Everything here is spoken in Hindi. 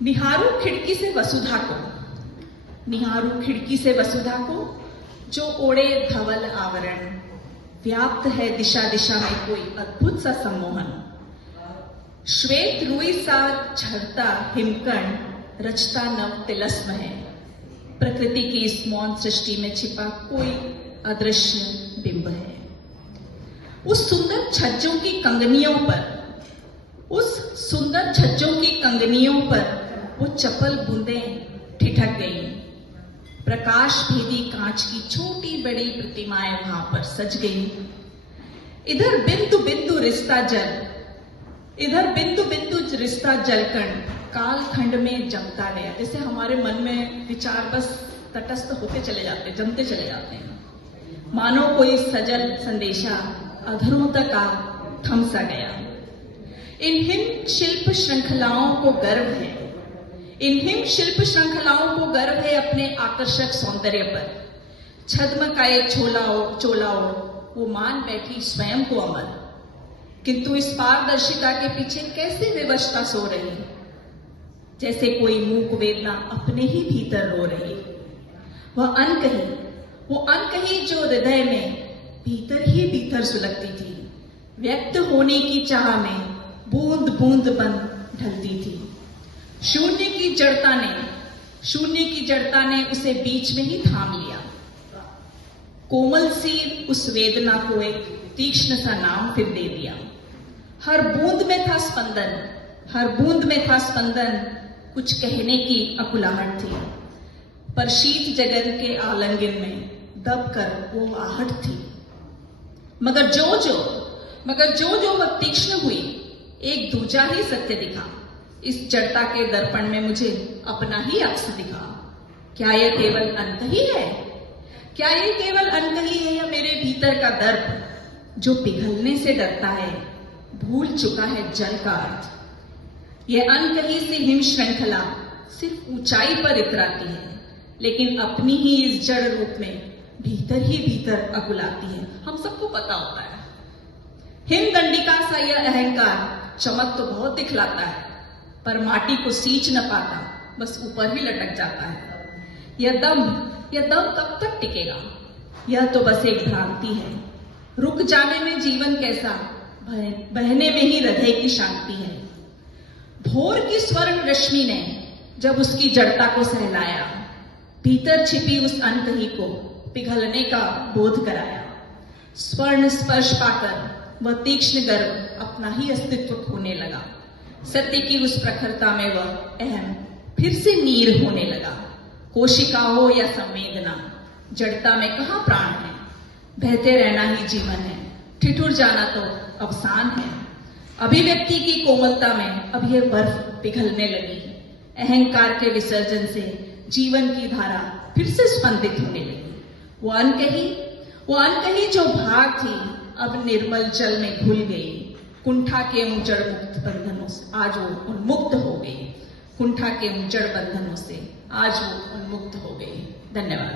निहारू खिड़की से वसुधा को, निहारू खिड़की से वसुधा को, जो ओढ़े धवल आवरण, व्याप्त है दिशा दिशा में कोई अद्भुत सा सम्मोहन। श्वेत रुई सा झरता हिमकर्ण रचता नव तिलस्म है, प्रकृति की इस मौन सृष्टि में छिपा कोई अदृश्य बिंब है। उस सुंदर छज्जों की कंगनियों पर, उस सुंदर छज्जों की कंगनियों पर वो चपल बूंदें ठिठक गईं। प्रकाश भेदी कांच की छोटी बड़ी प्रतिमाएं वहां पर सज गईं। इधर बिंदु बिंदु रिश्ता जल, इधर बिंदु बिंदु रिश्ता जलकण कालखंड में जमता गया। जैसे हमारे मन में विचार बस तटस्थ होते चले जाते, जमते चले जाते हैं, मानो कोई सजल संदेशा अधरों तक आ थम सा गया। इन हिम शिल्प श्रृंखलाओं को गर्व है, इन हिम शिल्प श्रृंखलाओं को गर्व है अपने आकर्षक सौंदर्य पर। छद्म का एक चोलाओ वो मान बैठी स्वयं को अमर, किंतु इस पारदर्शिता के पीछे कैसे विवशता सो रही, जैसे कोई मूक वेदना अपने ही भीतर रो रही। वह अनकही जो हृदय में भीतर ही भीतर सुलगती थी, व्यक्त होने की चाह में बूंद बूंद बन ढलती थी। शून्य की जड़ता ने उसे बीच में ही थाम लिया। कोमल सी उस वेदना को एक तीक्ष्ण सा नाम फिर दे दिया। हर बूंद में था स्पंदन, हर बूंद में था स्पंदन, कुछ कहने की अकुलाहट थी, पर शीत जगन के आलिंगन में दब कर वो आहट थी। मगर जो जो वह तीक्ष्ण हुई, एक दूजा ही सत्य दिखा। इस जड़ता के दर्पण में मुझे अपना ही अक्स दिखा। क्या यह केवल अनकही है? क्या यह केवल अनकही है, या मेरे भीतर का दर्प जो पिघलने से डरता है, भूल चुका है जल का अर्थ। यह अनकही सी हिम श्रृंखला सिर्फ ऊंचाई पर इतराती है, लेकिन अपनी ही इस जड़ रूप में भीतर ही भीतर अकुलाती है। हम सबको पता होता है, हिमदंडिका सा यह अहंकार चमक तो बहुत दिखलाता है, पर माटी को सींच न पाता, बस ऊपर ही लटक जाता है। यह दम कब तक टिकेगा? यह तो बस एक भ्रांति है। रुक जाने में जीवन कैसा, बहने में ही हृदय की शांति है। भोर की स्वर्ण रश्मि ने जब उसकी जड़ता को सहलाया, भीतर छिपी उस अनकही को पिघलने का बोध कराया। स्वर्ण स्पर्श पाकर वह तीक्ष्ण गर्व अपना ही अस्तित्व खोने लगा। सत्य की उस प्रखरता में वह अहम फिर से नीर होने लगा। कोशिका हो या संवेदना, जड़ता में कहाँ प्राण है? बहते रहना ही जीवन है, ठिठुर जाना तो अवसान है। अभिव्यक्ति की कोमलता में अब यह बर्फ पिघलने लगी। अहंकार के विसर्जन से जीवन की धारा फिर से स्पंदित होने लगी। वो अनकही जो भाग थी, अब निर्मल जल में घुल गई। कुंठा के उजड़ मुक्त बंधनों से आज वो उन्मुक्त हो गई। कुंठा के उजड़ बंधनों से आज वो उन्मुक्त हो गई। धन्यवाद।